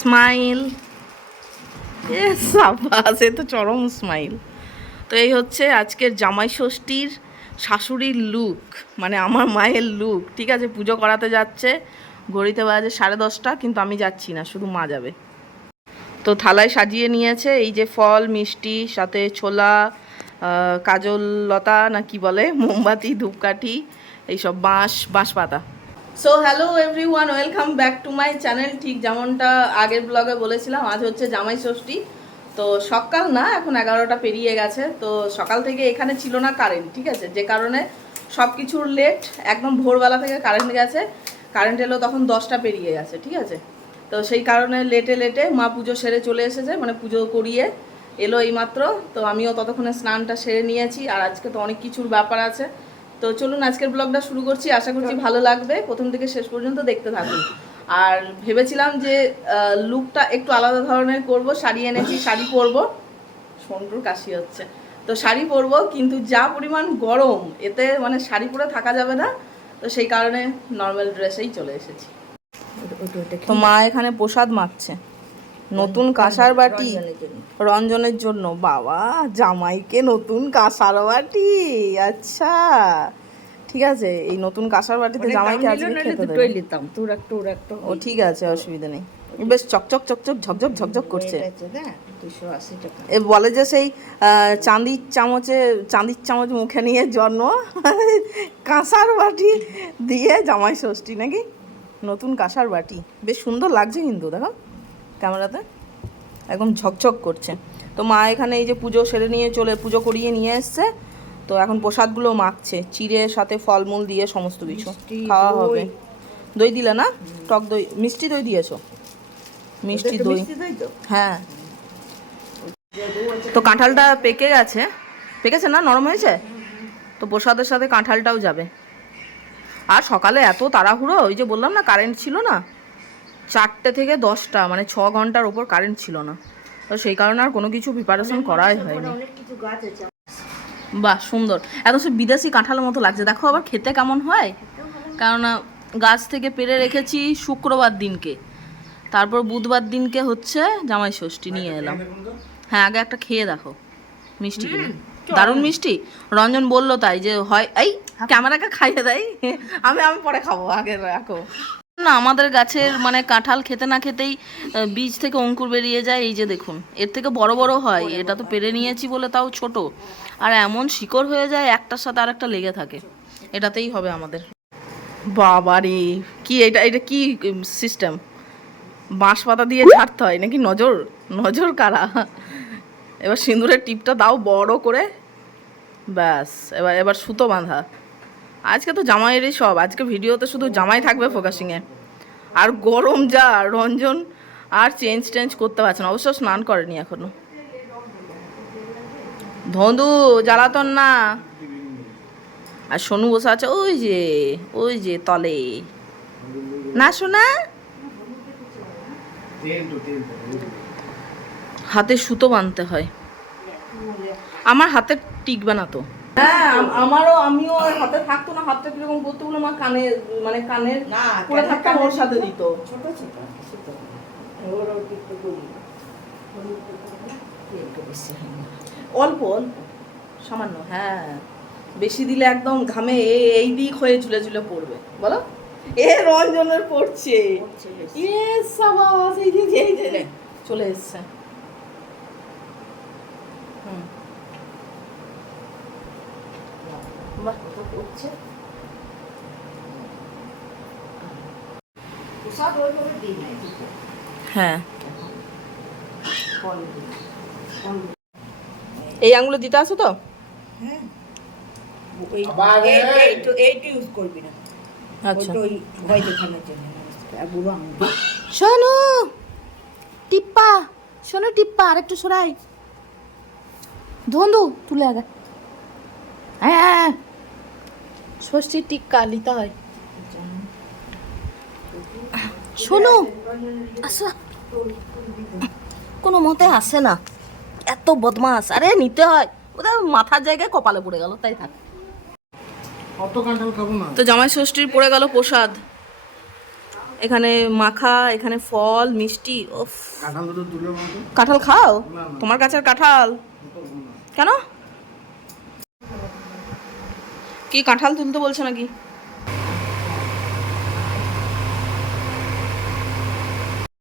Smile এ তো চরম smile তো এই হচ্ছে আজকের জামাই ষষ্ঠীর শাশুড়ির লুক মানে আমার মায়ের লুক ঠিক আছে? পুজো করাতে যাচ্ছে, ঘড়িতে বাজে সাড়ে দশটা, কিন্তু আমি যাচ্ছি না, শুধু মা যাবে। তো থালায় সাজিয়ে নিয়েছে, এই যে ফল, মিষ্টি, সাথে ছোলা কাজল লতা, না কি বলে, মোমবাতি, ধূপকাঠি, এইসব বাঁশ বাঁশ পাতা so hello everyone welcome back to my channel ঠিক যেমনটা আগের ব্লগে বলেছিলাম, আজ হচ্ছে জামাই ষষ্ঠী। তো সকাল না, এখন এগারোটা পেরিয়ে গেছে। তো সকাল থেকে এখানে ছিল না কারেন্ট ঠিক আছে? যে কারণে সব কিছুর লেট একদম ভোরবেলা থেকে কারেন্ট গেছে। কারেন্ট এলো তখন দশটা পেরিয়ে গেছে, ঠিক আছে? তো সেই কারণে লেটে লেটে মা পুজো সেরে চলে এসেছে মানে পুজো করিয়ে এলো এইমাত্র। তো আমিও ততক্ষণে স্নানটা সেরে নিয়েছি, আর আজকে তো অনেক কিছুর ব্যাপার আছে। তো চলুন আজকের ব্লগটা শুরু করছি। আশা করছি ভালো লাগবে। প্রথম থেকে শেষ পর্যন্ত দেখতে থাকুন। আর ভেবেছিলাম যে লুকটা একটু আলাদা ধরনের করব। শাড়ি এনেছি শাড়ি পরবো। সন্টুর কাশি হচ্ছে। তো শাড়ি পরবো কিন্তু যা পরিমাণ গরম এতে মানে শাড়ি পরে থাকা যাবে না। তো সেই কারণে নর্মাল ড্রেসেই চলে এসেছি। তো মা এখানে প্রসাদ মাখছে। নতুন কাঁসার বাটি? রঞ্জনের জন্য। বাবা জামাইকে নতুন কাঁসার বাটি? আচ্ছা। ঠিক আছে এই নতুন কাঁসার বাটিতে জামাইকে আজকে খেতে দেবে। নিতাম তোর একটা ওর একটা। ও ঠিক আছে অসুবিধা নেই। বেশ চকচক চকচক ঝকঝক ঝকঝক করছে। এ বলে যে সেই চাঁদির চামচে চাঁদির চামচ মুখে নিয়ে জন্ম। কাঁসার বাটি দিয়ে জামাই ষষ্ঠী নাকি? নতুন কাঁসার বাটি। বেশ সুন্দর লাগছে কিন্তু দেখো। ক্যামেরাতে। একদম ঝকঝক করছে। তো মা এখানে এই যে পুজো সেরে নিয়ে চলে পুজো করিয়ে নিয়ে এসছে। তো এখন প্রসাদগুলো মাখছে। চিড়ে সাথে ফলমূল দিয়ে সমস্ত কিছু। খাওয়া হবে। দই দিলে না? টক দই। মিষ্টি দই দিয়েছ? মিষ্টি দই। হ্যাঁ। তো কাঁঠালটা পেকে গেছে। পেকেছে না? নরম হয়েছে? তো প্রসাদের সাথে কাঁঠালটাও যাবে। আর সকালে এত তাড়াহুড়ো ওই যে বললাম না কারেন্ট ছিল না? চারটে থেকে দশটা মানে ছ ঘণ্টার ওপর কারেন্ট ছিল না। তো সেই কারণে আর কোনো কিছু প্রিপারেশন করাই হয়নি। বাহ সুন্দর। এত সে বিদেশি কাঁঠালের মতো লাগছে। দেখো আবার খেতে কেমন হয়। কেননা গাছ থেকে পেরে রেখেছি শুক্রবার দিনকে। তারপর বুধবার দিনকে হচ্ছে জামাই ষষ্ঠী নিয়ে এলাম। হ্যাঁ আগে একটা খেয়ে দেখো। মিষ্টি কিনে দারুণ মিষ্টি। রঞ্জন বলল তাই যে হয় এই ক্যামেরাকে খাইয়ে দেয়। আমি আমি পরে খাব আগে রাখো। না, আমাদের গাছের মানে কাঁঠাল খেতে না খেতেই বীজ থেকে অঙ্কুর বেরিয়ে যায়, এই যে দেখুন। এর থেকে বড় বড় হয়, এটা তো পেরে নিয়েছি বলে তাও ছোট। আর এমন শিকড় হয়ে যায়, একটার সাথে আরেকটা লেগে থাকে। এটাতেই হবে আমাদের। বাবারে কি এটা এটা কি সিস্টেম বাঁশ পাতা দিয়ে ঝাড়তে হয়, নাকি নজর? নজর কারা? এবার সিঁদুরের টিপটা দাও বড় করে। ব্যাস, এবার এবার সুতো বাঁধা। আজকে তো জামাইয়েরই সব, আজকে ভিডিওতে শুধু জামাই থাকবে ফোকাসিংয়ে আর গরম যা, রঞ্জন আর চেঞ্জ টেঞ্জ করতে পারছে না, অবশ্য স্নান করেনি এখনও। ধন্দু, জ্বালাতন না। আর সোনু বসে আছে, ওই যে ওই যে তলে। না শোনা হাতে সুতো বাঁধতে হয়। আমার হাতে টিকবে না তো। হ্যাঁ আমারও আমিও হাতে থাকতো না হাতটা কীরকম করতে বলে আমার কানে মানে কানের পুরো থাকতাম ওর সাথে দিত। ছোট ছোট ওর অল্প অল্প সামান্য হ্যাঁ। বেশি দিলে একদম ঘামে এই দিক হয়ে ঝুলে ঝুলে পড়বে বলো? এ রঞ্জনের পড়ছে। চলে এসছে। হুম। কত পড়ছে প্রসাদ ওইভাবে দিই নাই হ্যাঁ। এই আঙুলে দিতে আসো তো? হ্যাঁ। না। আচ্ছা। শোনো! টিপ্পা! শোনো টিপ্পা আর একটু সরাই। ধন্দু তুলে আগে। হ্যাঁ। ষষ্ঠীর টিক্কা নিতে হয়। শোনো আসো। কোনো মতে আসে না। এত বদমাস আরে নিতে হয়। ওদের মাথার জায়গায় কপালে পড়ে গেল তাই থাক। অত কাঁঠাল খাব না। তো জামাই ষষ্ঠীর পড়ে গেল প্রসাদ। এখানে মাখা এখানে ফল মিষ্টি ওফ কাঁঠাল খাও। তোমার কাছে কাঁঠাল? কেন? কি কাঁঠাল তুলতে বলছে নাকি?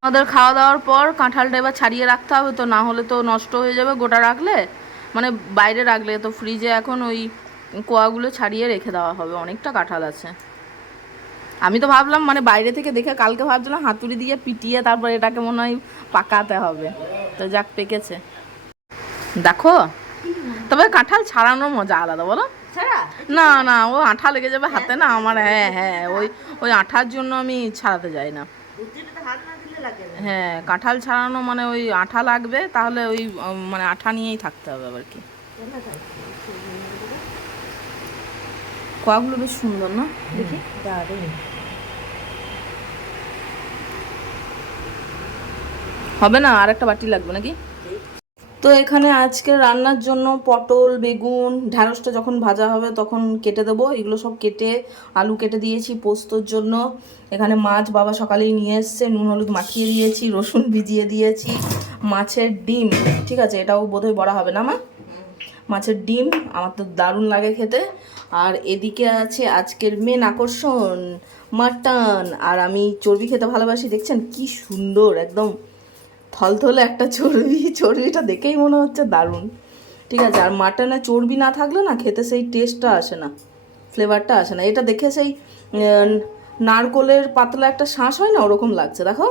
আমাদের খাওয়া দাওয়ার পর কাঁঠালটা এবার ছাড়িয়ে রাখতে হবে তো, না হলে তো নষ্ট হয়ে যাবে গোটা রাখলে। মানে বাইরে রাখলে তো ফ্রিজে এখন ওই কোয়াগুলো ছাড়িয়ে রেখে দেওয়া হবে, অনেকটা কাঁঠাল আছে। আমি তো ভাবলাম মানে বাইরে থেকে দেখে কালকে ভাবছিলাম হাতুড়ি দিয়ে পিটিয়ে তারপর এটাকে মনে হয় পাকাতে হবে। তো যাক, পেকেছে। দেখো, তবে কাঁঠাল ছাড়ানোর মজা আলাদা, বলো। না না ও আঠা লেগে যাবে হাতে না আমার হ্যাঁ হ্যাঁ ওই ওই আঠার জন্য আমি ছাড়াতে যাই না। হ্যাঁ কাঁঠাল ছাড়ানো মানে ওই আঠা লাগবে তাহলে ওই মানে আঠা নিয়েই থাকতে হবে আবার কি। কোয়াগুলো বেশ সুন্দর না? দেখি। দারুণ। হবে না আর একটা বাটি লাগবে নাকি? তো এখানে আজকে রান্নার জন্য পটল, বেগুন, ঢ্যাঁড়সটা যখন ভাজা হবে তখন কেটে দেবো। এগুলো সব কেটে আলু কেটে দিয়েছি পোস্তর জন্য। এখানে মাছ বাবা সকালেই নিয়ে এসছে, নুন, হলুদ মাখিয়ে দিয়েছি, রসুন ভিজিয়ে দিয়েছি। মাছের ডিম, ঠিক আছে? এটাও বোধহয় বড়া হবে না মা? মাছের ডিম, আমার তো দারুণ লাগে খেতে। আর এদিকে আছে আজকের মেন আকর্ষণ, মাটন। আর আমি চর্বি খেতে ভালোবাসি, দেখছেন? কি সুন্দর, একদম থলথলে একটা চর্বি, চর্বিটা দেখেই মনে হচ্ছে দারুণ। ঠিক আছে, আর মাটনে চর্বি না থাকলে না খেতে সেই টেস্টটা আসে না ফ্লেভারটা আসে না। এটা দেখে সেই নারকোলের পাতলা একটা শাঁস হয় না, ওরকম লাগছে, দেখো।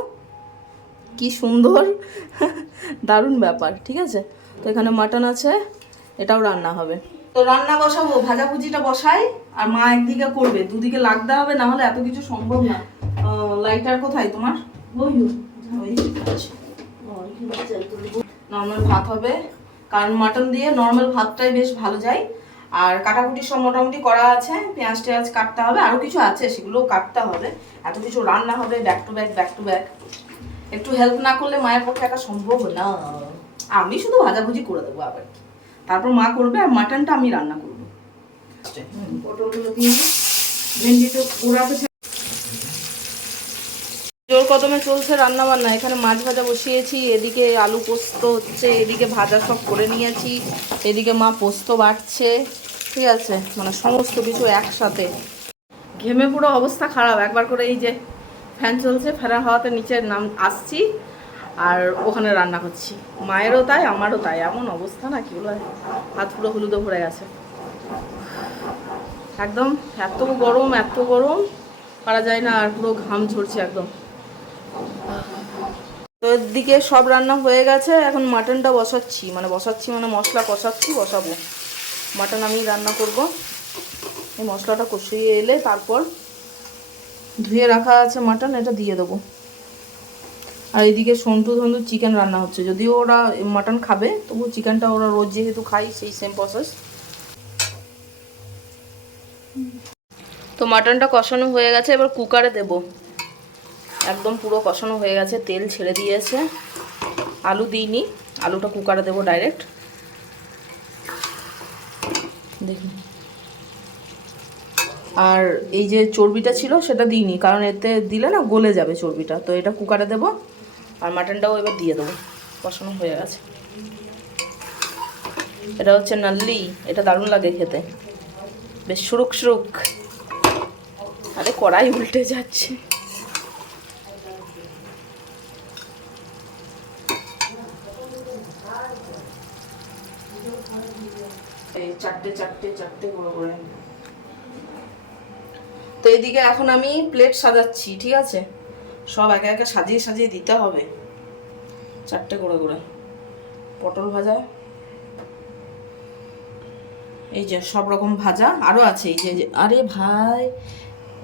কি সুন্দর, দারুণ ব্যাপার, ঠিক আছে? তো এখানে মাটন আছে, এটাও রান্না হবে। তো রান্না বসাবো, ভাজাভুজিটা বসাই, আর মা একদিকে করবে, দুদিকে লাগতে হবে, না হলে এত কিছু সম্ভব না। লাইটার কোথায় তোমার? ওই ওই আছে নর্মাল ভাত হবে। কারণ মাটন দিয়ে নর্মাল ভাতটাই বেশ ভালো যায়। আর কাটাকুটি সব মোটামুটি করা আছে। পেঁয়াজ টেয়াজ কাটতে হবে। আরও কিছু আছে, সেগুলোও কাটতে হবে। এত কিছু রান্না হবে back to back back to back একটু হেল্প না করলে মায়ের পক্ষে একা সম্ভব না। আমি শুধু ভাজাভুজি করে দেবো আবার। কি তারপর মা করবে আর মাটনটা আমি রান্না করব। পটলগুলো দিয়ে ভেন্ডি তো পোড়াতে জোর কদমে চলছে রান্না বান্না এখানে মাছ ভাজা বসিয়েছি, এদিকে আলু পোস্ত হচ্ছে, এদিকে ভাজা সব করে নিয়েছি, এদিকে মা পোস্ত বাটছে, ঠিক আছে? মানে সমস্ত কিছু একসাথে। ঘেমে পুরো অবস্থা খারাপ। একবার করে এই যে ফ্যান চলছে ফ্যানের হাওয়াতে নিচে নাম আসছি আর ওখানে রান্না করছি। মায়েরও তাই, আমারও তাই। এমন অবস্থা না কি বলে হাত পুরো হলুদে ভরে গেছে। একদম এত গরম এত গরম, পারা যায় না আর পুরো ঘাম ঝরছে একদম। তো এদিকে সব রান্না হয়ে গেছে, এখন মাটনটা বসাচ্ছি। মানে বসাচ্ছি মানে মশলা কষাচ্ছি, বসাবো। মাটন আমি রান্না করব। এই মশলাটা কষিয়ে এলে তারপর ধুয়ে রাখা আছে মাটন এটা দিয়ে দেবো। আর এইদিকে সন্টু ধন্তু চিকেন রান্না হচ্ছে। যদিও ওরা মাটন খাবে, তবু চিকেনটা ওরা রোজ যেহেতু খাই সেই সেম প্রসেস তো মাটনটা কষানো হয়ে গেছে, এবার কুকারে দেব। একদম পুরো কষানো হয়ে গেছে, তেল ছেড়ে দিয়েছে। আলু দিইনি, আলুটা কুকারে দেবো ডাইরেক্ট দেখুন। আর এই যে চর্বিটা ছিল সেটা দিইনি, কারণ এতে দিলে না গলে যাবে চর্বিটা। তো এটা কুকারে দেবো, আর মাটনটাও এবার দিয়ে দেবো। কষানো হয়ে গেছে। এটা হচ্ছে নাল্লি, এটা দারুণ লাগে খেতে। বেশ সুরুক সুরুক। আরে কড়াই উল্টে যাচ্ছে এই চারটে চারটে চারটে করে করে তো এদিকে এখন আমি প্লেট সাজাচ্ছি, ঠিক আছে? সব একে একে সাজিয়ে সাজিয়ে দিতে হবে। চারটে করে করে। পটল ভাজা। এই যে সব রকম ভাজা আরও আছে, এই যে আরে ভাই,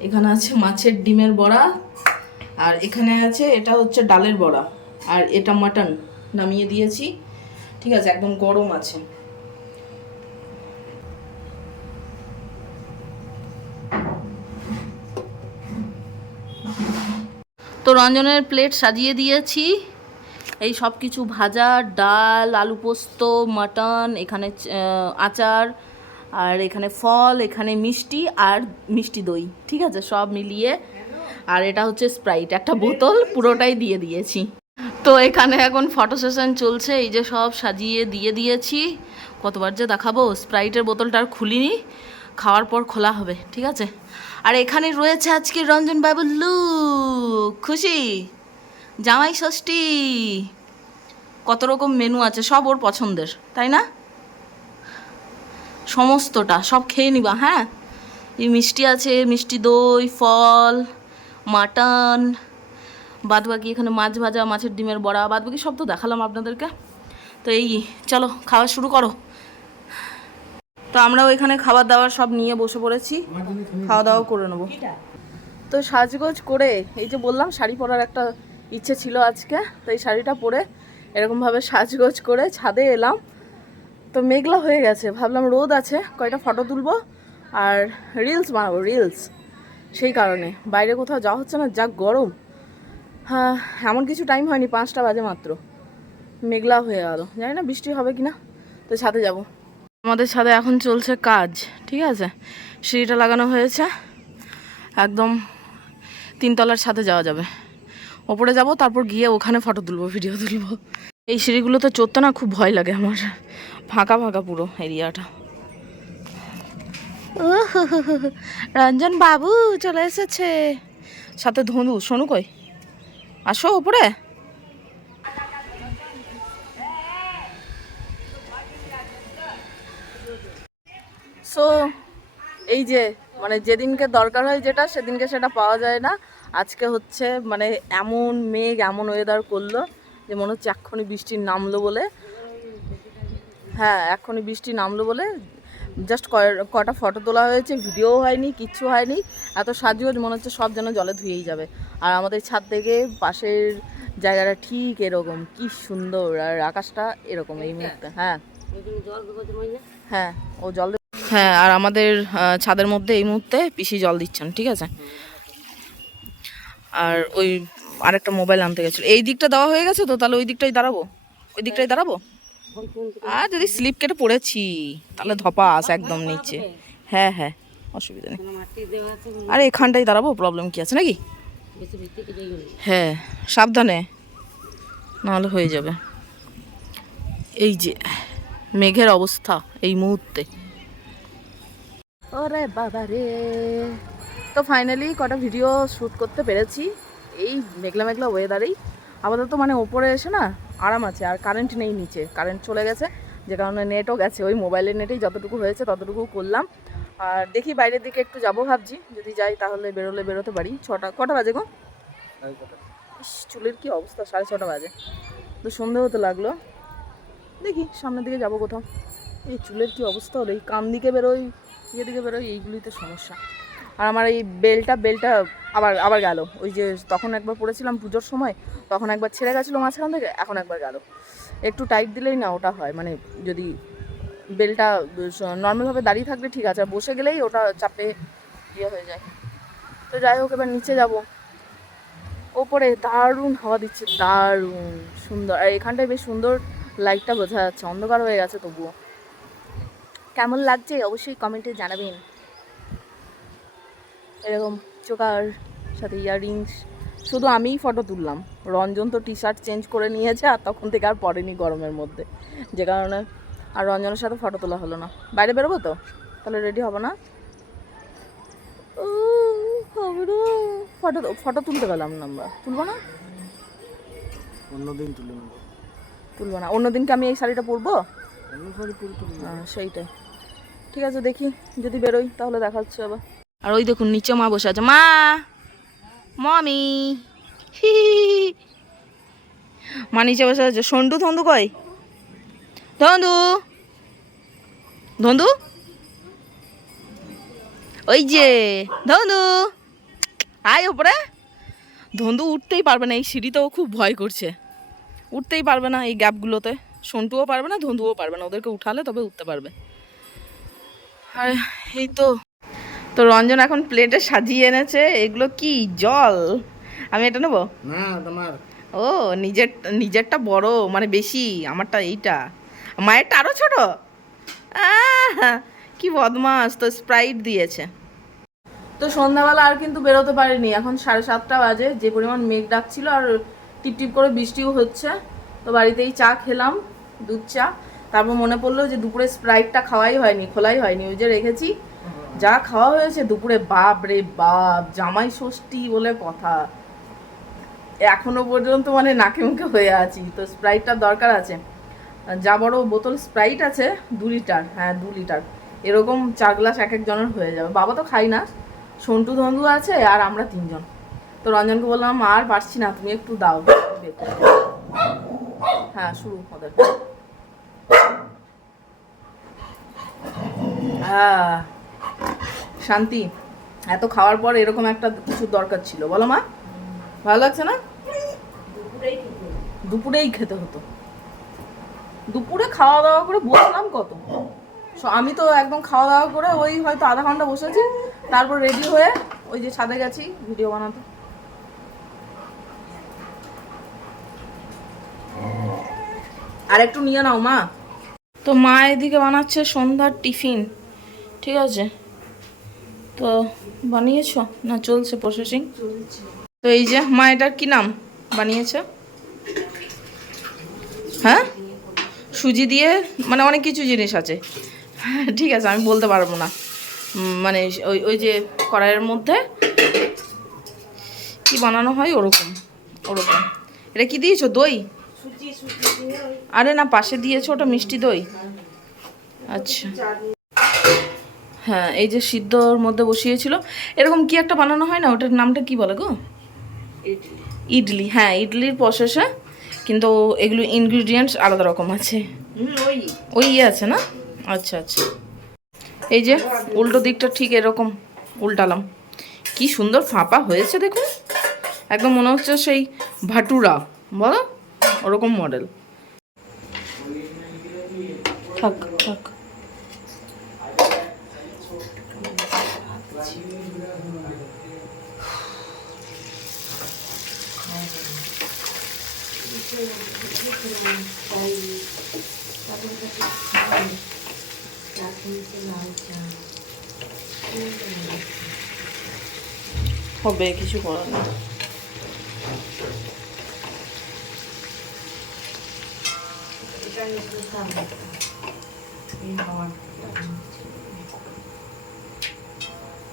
এখানে আছে মাছের ডিমের বড়া, আর এখানে আছে, এটা হচ্ছে ডালের বড়া, আর এটা মাটন নামিয়ে দিয়েছি, ঠিক আছে? একদম গরম আছে। রঞ্জনের প্লেট সাজিয়ে দিয়েছি। এই সব কিছু ভাজা, ডাল, আলু পোস্ত, মাটন, এখানে আচার, আর এখানে ফল, এখানে মিষ্টি আর মিষ্টি দই, ঠিক আছে? সব মিলিয়ে। আর এটা হচ্ছে স্প্রাইট একটা বোতল পুরোটাই দিয়ে দিয়েছি। তো এখানে এখন ফটো সেশন চলছে, এই যে সব সাজিয়ে দিয়ে দিয়েছি। কতবার যে দেখাবো স্প্রাইটের বোতলটা আর খুলিনি। খাওয়ার পর খোলা হবে, ঠিক আছে? আর এখানে রয়েছে আজকে রঞ্জন লুক খুশি? জামাই ষষ্ঠী। কত রকম মেনু আছে, সব ওর পছন্দের, তাই না? সমস্তটা, সব খেয়ে নিবা হ্যাঁ? এই মিষ্টি আছে, মিষ্টি দই, ফল, মাটন, বাদবাকি এখানে মাছ ভাজা, মাছের ডিমের বড়া, বাদবাকি সব তো দেখালাম আপনাদেরকে। তো এই, চলো, খাওয়া শুরু করো। তো আমরাও এখানে খাবার দাবার সব নিয়ে বসে পড়েছি। খাওয়া দাওয়া করে নেব। তো সাজগোজ করে, এই যে বললাম, শাড়ি পরার একটা ইচ্ছে ছিল আজকে, তো এই শাড়িটা পরে এরকমভাবে সাজগোজ করে ছাদে এলাম। তো মেঘলা হয়ে গেছে, ভাবলাম রোদ আছে, কয়টা ফটো তুলবো, আর রিলস বানাবো রিলস সেই কারণে, বাইরে কোথাও যাওয়া হচ্ছে না, যা গরম। হ্যাঁ এমন কিছু টাইম হয়নি, পাঁচটা বাজে মাত্র। মেঘলা হয়ে গেল। জানি না, বৃষ্টি হবে কি না তো ছাদে যাব। আমাদের ছাদে এখন চলছে কাজ ঠিক আছে? সিঁড়িটা লাগানো হয়েছে। একদম তিনতলার ছাদে যাওয়া যাবে। ওপরে যাব তারপর গিয়ে ওখানে ফটো তুলবো ভিডিও তুলবো। এই সিঁড়িগুলো তো চড়তে না খুব ভয় লাগে আমার। ফাঁকা ফাঁকা পুরো এরিয়াটা। রঞ্জন বাবু চলে এসেছে। সাথে ধনু শোনু কই? আসো ওপরে। সো এই যে মানে যেদিনকে দরকার হয় যেটা সেদিনকে সেটা পাওয়া যায় না। আজকে হচ্ছে মানে এমন মেঘ এমন ওয়েদার করল যে মনে হচ্ছে এক্ষুনি বৃষ্টি নামলো বলে। হ্যাঁ এক্ষুনি বৃষ্টি নামলো বলে। জাস্ট কটা ফটো তোলা হয়েছে ভিডিও হয়নি কিচ্ছু হয়নি। এত সাজগোজ মনে হচ্ছে সব যেন জলে ধুয়েই যাবে। আর আমাদের ছাদ থেকে পাশের জায়গাটা ঠিক এরকম। কি সুন্দর আর আকাশটা এরকম এই মুহূর্তে। হ্যাঁ। হ্যাঁ ও জল হ্যাঁ আর আমাদের ছাদের মধ্যে এই মুহূর্তে পিসি জল দিচ্ছেন, ঠিক আছে? আর ওই আরেকটা মোবাইল আনতে গেছিল। এই দিকটা দেওয়া হয়ে গেছে তো, তাহলে ওই দিকটাই দাঁড়াবো? ওই দিকটাই দাঁড়াবো? আর যদি স্লিপ কেটে পড়েছি, তাহলে ধপাস একদম নিচে। হ্যাঁ হ্যাঁ অসুবিধা নেই। আরে এখানটাই দাঁড়াবো প্রবলেম কি আছে নাকি? হ্যাঁ সাবধানে, নাহলে হয়ে যাবে। এই যে, মেঘের অবস্থা এই মুহূর্তে। ওরে বাবা রে। তো ফাইনালি কটা ভিডিও শ্যুট করতে পেরেছি। এই মেঘলা মেঘলা ওয়েদারেই আপাতত মানে ওপরে এসে না আরাম আছে, আর কারেন্ট নেই নিচে। কারেন্ট চলে গেছে, যে কারণে নেটও গেছে। ওই মোবাইলের নেটেই যতটুকু হয়েছে, ততটুকু করলাম। আর দেখি বাইরের দিকে একটু যাব ভাবছি। যদি যাই তাহলে বেরোলে বেরোতে পারি। ছটা, কটা বাজে গো? চুলের কি অবস্থা? সাড়ে ছটা বাজে। তো সন্ধে হতে লাগল। দেখি, সামনের দিকে যাব কোথাও। এই চুলের কি অবস্থা হলো এই কান দিকে বেরোই। ইয়ে দিকে বেরোই এইগুলোই তো সমস্যা। আর আমার এই বেলটা বেলটা আবার আবার গেল। ওই যে তখন একবার পড়েছিলাম পুজোর সময়, তখন একবার ছেড়ে গেছিল মাঝখান থেকে, এখন একবার গেল। একটু টাইট দিলেই না ওটা হয় মানে যদি বেলটা নর্মালভাবে দাঁড়িয়ে থাকলে ঠিক আছে, আর বসে গেলেই ওটা চাপে ইয়ে হয়ে যায়। তো যাই হোক, এবার নিচে যাব। ওপরে দারুণ হাওয়া দিচ্ছে, দারুণ সুন্দর। আর এখানটায় বেশ সুন্দর লাইটটা বোঝা যাচ্ছে, অন্ধকার হয়ে গেছে তবুও। কেমন লাগছে অবশ্যই কমেন্টে জানাবেন। এরকম চোকার সাথে ইয়াররিংস শুধু আমিই ফটো তুললাম। রঞ্জন তো টি শার্ট চেঞ্জ করে নিয়েছে আর তখন থেকে আর পরেনি গরমের মধ্যে। যে কারণে আর রঞ্জনের সাথে ফটো তোলা হলো না। বাইরে বেরোবো তো? তাহলে রেডি হব না? ফটো ফটো তুলতে পেলাম না আমরা। তুলবো না? অন্যদিন তুলবো না। অন্যদিনকে আমি এই শাড়িটা পরবো। হ্যাঁ সেইটাই। ঠিক আছে, দেখি যদি বেরোই, তাহলে দেখা হচ্ছে আবার। আর ওই দেখুন, নিচে মা বসে আছে। মা! মমি! মা নিচে বসে আছে। সন্টু, ধন্দু কই? ধন্দু! ধন্দু? ওই যে, ধন্দু! আয় ওপরে। ধন্দু উঠতেই পারবে না, এই সিঁড়িতেও খুব ভয় করছে। উঠতেই পারবে না এই গ্যাপগুলোতে। সন্টুও পারবে না, ধন্দুও পারবে না। ওদেরকে উঠালে তবে উঠতে পারবে। আর এই তো তো রঞ্জন এখন প্লেটে সাজিয়ে এনেছে। এগুলো কি জল? আমি এটা নেব? না তোমার। ও নিজের নিজেরটা বড় মানে বেশি আমারটা এইটা। মায়েরটা আরও ছোট? কি বদমাস তো স্প্রাইট দিয়েছে। তো সন্ধ্যাবেলা আর কিন্তু বেরোতে পারিনি। এখন সাড়ে সাতটা বাজে যে পরিমাণ মেঘ ডাকছিল আর টিপ টিপ করে বৃষ্টিও হচ্ছে। তো বাড়িতেই চা খেলাম দুধ চা। তারপর মনে পড়ল যে দুপুরে স্প্রাইটটা খাওয়াই হয়নি, খোলাই হয়নি, ওই যে রেখেছি। যা খাওয়া হয়েছে দুপুরে বাপ রে বাপ, জামাই ষষ্ঠী বলে কথা। এখনও পর্যন্ত মানে নাকে মুখে হয়ে আছি, তো স্প্রাইটটার দরকার আছে। যা বড় বোতল স্প্রাইট আছে, দু লিটার হ্যাঁ দু লিটার। এরকম চার গ্লাস এক একজনের হয়ে যাবে। বাবা তো খাই না, সন্টু ধন্দু আছে আর আমরা তিনজন। তো রঞ্জনকে বললাম, আর পারছি না, তুমি একটু দাও। হ্যাঁ শুরু, ওদের। হ্যাঁ। শান্তি। এত খাওয়ার পর এরকম একটা কিছু দরকার ছিল। বলো মা। ভালো লাগছে না? দুপুরেই খেতে হতো। দুপুরে খাওয়া দাওয়া করে বসলাম কত? আমি তো একদম খাওয়া দাওয়া করে ওই হয়তো আধা ঘণ্টা বসেছি। তারপর রেডি হয়ে ওই যে ছাদে গেছি ভিডিও বানাতে। আর একটু নিয়ে নাও মা। তো মা এদিকে বানাচ্ছে সন্ধ্যার টিফিন। ঠিক আছে। তো বানিয়েছো? না চলছে প্রসেসিং তো এই যে মা এটার কি নাম? বানিয়েছে? হ্যাঁ? সুজি দিয়ে মানে অনেক কিছু জিনিস আছে। ঠিক আছে আমি বলতে পারব না। মানে ওই ওই যে কড়াইয়ের মধ্যে কি বানানো হয় ওরকম ওরকম। এটা কি দিয়েছ? দই? আরে না পাশে দিয়েছ ওটা মিষ্টি দই। আচ্ছা। হ্যাঁ এই যে সিদ্ধর মধ্যে বসিয়েছিল। এরকম কি একটা বানানো হয় না? ওটার নামটা কি বলে গো? ইডলি। হ্যাঁ ইডলির প্রসেসে কিন্তু এগুলো ইনগ্রিডিয়েন্টস আলাদা রকম আছে। ওই। ওই ইয়ে আছে না? আচ্ছা আচ্ছা। এই যে উল্টো দিকটা ঠিক এরকম উল্টালাম। কি সুন্দর ফাঁপা হয়েছে দেখুন। একদম মনে হচ্ছে সেই ভাটুরা বলো? ওরকম মডেল থাক। থাক হবে কিছু করার নেই এটা নিয়ে খাব এই খাওয়ার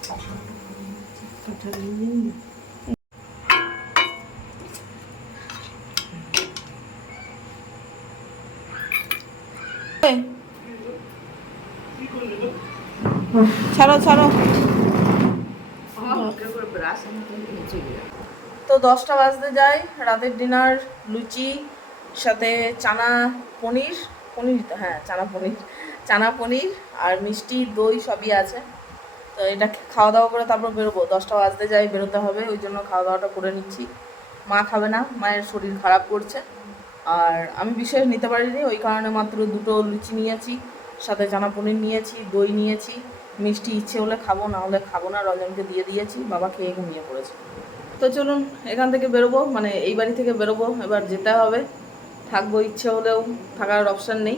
ছাড়ো ছাড়ো ব্রাশ আমাকে নিচে গিয়ে তো দশটা বাজতে যাই রাতের ডিনার লুচি, সাথে চানা পনির পনির হ্যাঁ চানা পনির চানা পনির আর মিষ্টি, দই সবই আছে। তো এটা খাওয়া দাওয়া করে তারপর বেরোবো। দশটা বাজতে যাই বেরোতে হবে, ওই জন্য খাওয়া দাওয়াটা করে নিচ্ছি। মা খাবে না, মায়ের শরীর খারাপ করছে। আর আমি বিশেষ নিতে পারিনি, ওই কারণে মাত্র দুটো লুচি নিয়েছি, সাথে চানা পনির নিয়েছি, দই নিয়েছি। মিষ্টি ইচ্ছে হলে খাব, না হলে খাব না, রজনকে দিয়ে দিয়েছি, বাবা খেয়ে ঘুমিয়ে পড়েছে। তো চলুন, এখান থেকে বেরোবো মানে এই বাড়ি থেকে বেরোবো, এবার যেতে হবে। থাকব ইচ্ছে হলেও, থাকার অপশান নেই।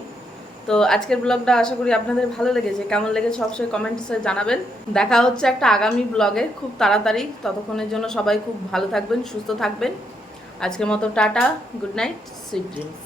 তো আজকের ব্লগটা আশা করি আপনাদের ভালো লেগেছে, কেমন লেগেছে অবশ্যই কমেন্টসে জানাবেন। দেখা হচ্ছে একটা আগামী ব্লগে খুব তাড়াতাড়ি। ততক্ষণের জন্য সবাই খুব ভালো থাকবেন, সুস্থ থাকবেন। আজকের মতো tata good night sweet dreams